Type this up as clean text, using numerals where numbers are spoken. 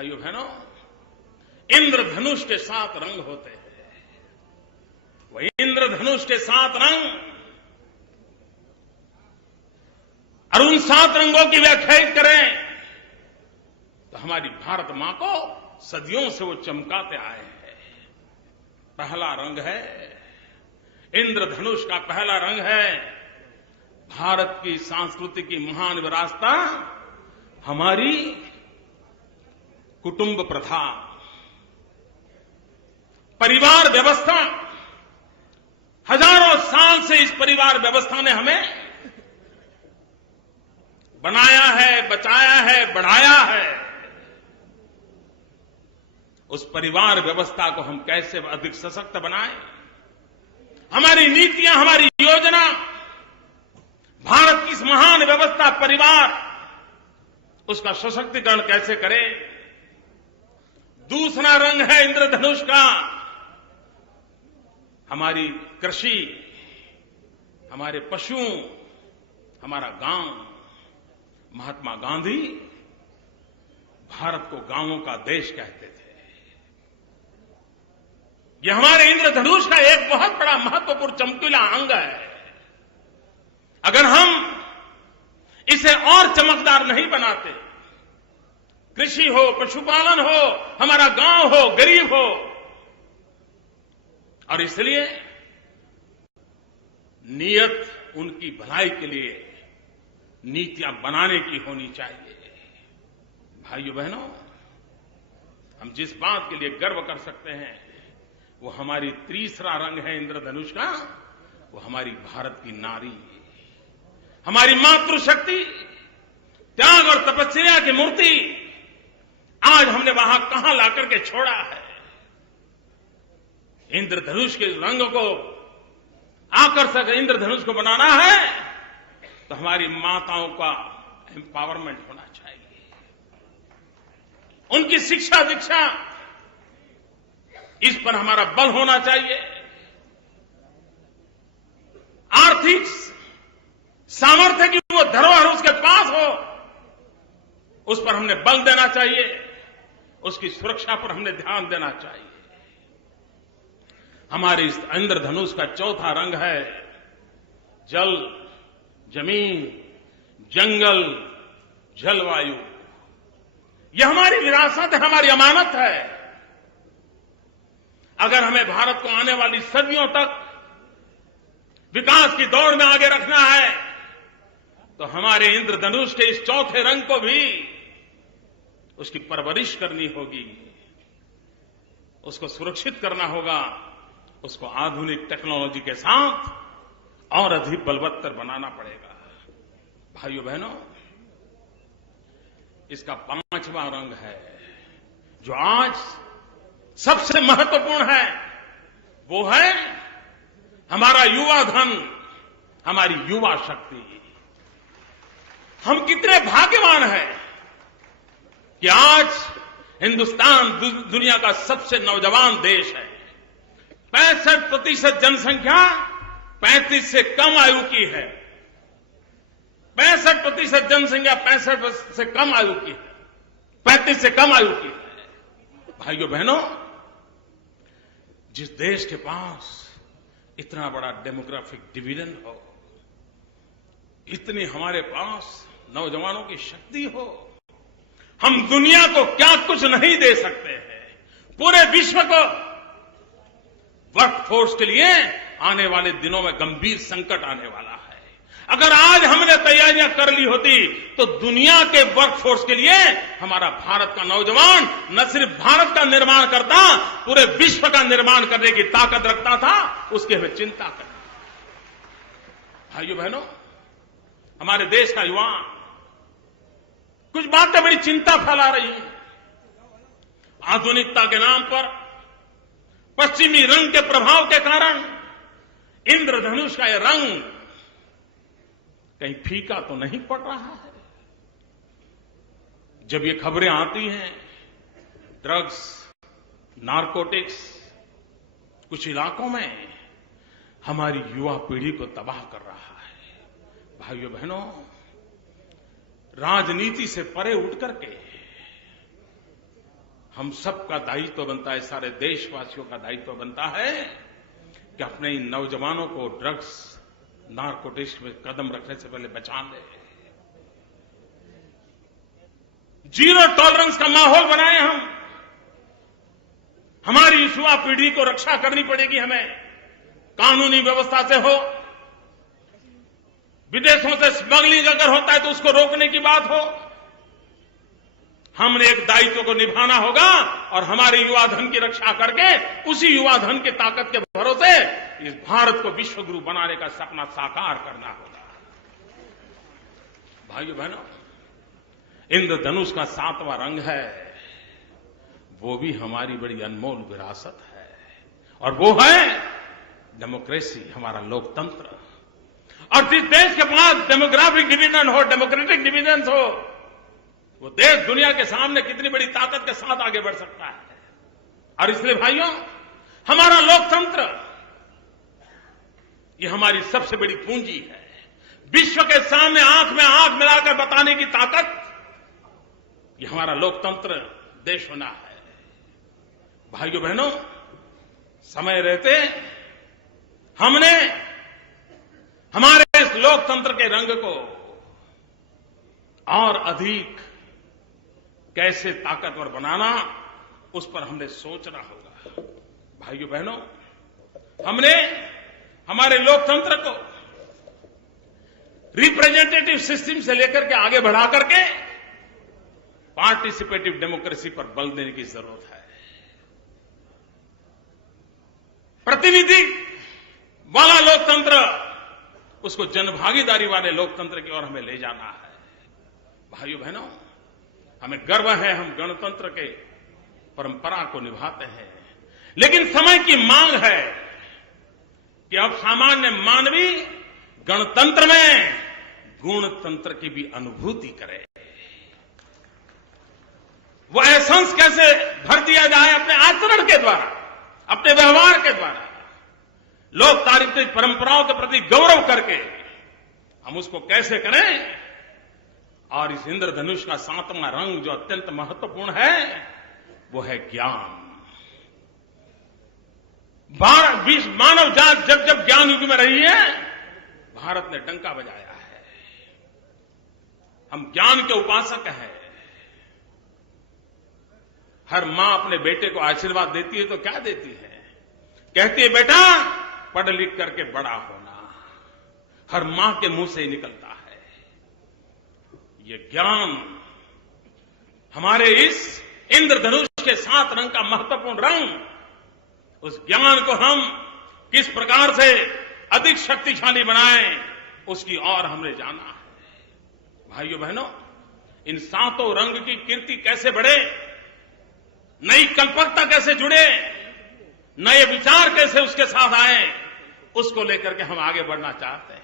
भाइयों बहनों, इंद्रधनुष के 7 रंग होते हैं। वही इंद्रधनुष के 7 रंग, और उन 7 रंगों की व्याख्या करें तो हमारी भारत मां को सदियों से वो चमकाते आए हैं। पहला रंग है इंद्रधनुष का, पहला रंग है भारत की सांस्कृतिक की महान विरासता, हमारी कुटुंब प्रथा, परिवार व्यवस्था। हजारों साल से इस परिवार व्यवस्था ने हमें बनाया है, बचाया है, बढ़ाया है। उस परिवार व्यवस्था को हम कैसे अधिक सशक्त बनाएं? हमारी नीतियां, हमारी योजना, भारत की इस महान व्यवस्था परिवार, उसका सशक्तिकरण कैसे करें? दूसरा रंग है इंद्रधनुष का, हमारी कृषि, हमारे पशु, हमारा गांव। महात्मा गांधी भारत को गांवों का देश कहते थे। यह हमारे इंद्रधनुष का एक बहुत बड़ा महत्वपूर्ण चमकीला अंग है। अगर हम इसे और चमकदार नहीं बनाते, कृषि हो, पशुपालन हो, हमारा गांव हो, गरीब हो, और इसलिए नियत उनकी भलाई के लिए नीतियां बनाने की होनी चाहिए। भाइयों बहनों, हम जिस बात के लिए गर्व कर सकते हैं वो हमारी तीसरा रंग है इंद्रधनुष का, वो हमारी भारत की नारी, हमारी मातृशक्ति, त्याग और तपस्या की मूर्ति। आज हमने वहां कहां लाकर के छोड़ा है। इंद्रधनुष के रंग को आकर्षक, इंद्रधनुष को बनाना है तो हमारी माताओं का एम्पावरमेंट होना चाहिए, उनकी शिक्षा दीक्षा, इस पर हमारा बल होना चाहिए। आर्थिक सामर्थ्य की वो धरोहर उसके पास हो, उस पर हमने बल देना चाहिए, उसकी सुरक्षा पर हमने ध्यान देना चाहिए। हमारे इस इंद्रधनुष का चौथा रंग है जल, जमीन, जंगल, जलवायु। यह हमारी विरासत है, हमारी अमानत है। अगर हमें भारत को आने वाली सदियों तक विकास की दौड़ में आगे रखना है तो हमारे इंद्रधनुष के इस चौथे रंग को भी उसकी परवरिश करनी होगी, उसको सुरक्षित करना होगा, उसको आधुनिक टेक्नोलॉजी के साथ और अधिक बलवत्तर बनाना पड़ेगा। भाइयों बहनों, इसका 5वां रंग है जो आज सबसे महत्वपूर्ण है, वो है हमारा युवा धन, हमारी युवा शक्ति। हम कितने भाग्यवान हैं कि आज हिंदुस्तान दुनिया का सबसे नौजवान देश है। 65% जनसंख्या 35 से कम आयु की है। 65% जनसंख्या 65 से कम आयु की है, 35 से कम आयु की है। भाइयों बहनों, जिस देश के पास इतना बड़ा डेमोग्राफिक डिवीजन हो, इतनी हमारे पास नौजवानों की शक्ति हो, हम दुनिया को क्या कुछ नहीं दे सकते हैं। पूरे विश्व को वर्कफोर्स के लिए आने वाले दिनों में गंभीर संकट आने वाला है। अगर आज हमने तैयारियां कर ली होती तो दुनिया के वर्कफोर्स के लिए हमारा भारत का नौजवान न सिर्फ भारत का निर्माण करता, पूरे विश्व का निर्माण करने की ताकत रखता था। उसकी हमें चिंता करनी। भाइयों बहनों, हमारे देश का युवा कुछ बातें बड़ी चिंता फैला रही है। आधुनिकता के नाम पर पश्चिमी रंग के प्रभाव के कारण इंद्रधनुष का यह रंग कहीं फीका तो नहीं पड़ रहा है। जब ये खबरें आती हैं ड्रग्स, नारकोटिक्स कुछ इलाकों में हमारी युवा पीढ़ी को तबाह कर रहा है। भाइयों बहनों, राजनीति से परे उठ करके हम सबका दायित्व बनता है, सारे देशवासियों का दायित्व बनता है कि अपने इन नौजवानों को ड्रग्स, नारकोटिक्स में कदम रखने से पहले बचा ले। जीरो टॉलरेंस का माहौल बनाए हम। हमारी युवा पीढ़ी को रक्षा करनी पड़ेगी हमें, कानूनी व्यवस्था से हो, विदेशों से स्मगलिंग अगर होता है तो उसको रोकने की बात हो। हमने एक दायित्व को निभाना होगा और हमारे युवा धन की रक्षा करके उसी युवा धन की ताकत के भरोसे इस भारत को विश्व गुरु बनाने का सपना साकार करना होगा। भाइयों बहनों, इंद्रधनुष का 7वां रंग है, वो भी हमारी बड़ी अनमोल विरासत है, और वो है डेमोक्रेसी, हमारा लोकतंत्र। और जिस देश के पास डेमोग्राफिक डिविडेंड हो, डेमोक्रेटिक डिविडेंड हो, वो देश दुनिया के सामने कितनी बड़ी ताकत के साथ आगे बढ़ सकता है। और इसलिए भाइयों, हमारा लोकतंत्र ये हमारी सबसे बड़ी पूंजी है। विश्व के सामने आंख में आंख मिलाकर बताने की ताकत ये हमारा लोकतंत्र देश होना है। भाइयों बहनों, समय रहते हमने हमारे इस लोकतंत्र के रंग को और अधिक कैसे ताकतवर बनाना, उस पर हमने सोचना होगा। भाइयों बहनों, हमने हमारे लोकतंत्र को रिप्रेजेंटेटिव सिस्टम से लेकर के आगे बढ़ा करके पार्टिसिपेटिव डेमोक्रेसी पर बल देने की जरूरत है। प्रतिनिधि वाला लोकतंत्र, उसको जनभागीदारी वाले लोकतंत्र की ओर हमें ले जाना है। भाइयों बहनों, हमें गर्व है, हम गणतंत्र के परंपरा को निभाते हैं, लेकिन समय की मांग है कि अब सामान्य मानवी गणतंत्र में गुणतंत्र की भी अनुभूति करे। वो एसेंस कैसे भर दिया जाए अपने आचरण के द्वारा, अपने व्यवहार के द्वारा, लोकतांत्रिक परंपराओं के प्रति गौरव करके हम उसको कैसे करें। और इस इंद्रधनुष का 7वां रंग जो अत्यंत महत्वपूर्ण है, वो है ज्ञान। मानव जात जब जब ज्ञान युग में रही है, भारत ने डंका बजाया है। हम ज्ञान के उपासक हैं। हर मां अपने बेटे को आशीर्वाद देती है तो क्या देती है? कहती है, बेटा पढ़ लिख करके बड़ा होना। हर मां के मुंह से ही निकलता है। ये ज्ञान हमारे इस इंद्रधनुष के 7 रंग का महत्वपूर्ण रंग, उस ज्ञान को हम किस प्रकार से अधिक शक्तिशाली बनाएं, उसकी ओर हमने जाना है। भाइयों बहनों, इन 7 रंग की कीर्ति कैसे बढ़े, नई कल्पकता कैसे जुड़े, नए विचार कैसे उसके साथ आए, उसको लेकर के हम आगे बढ़ना चाहते हैं।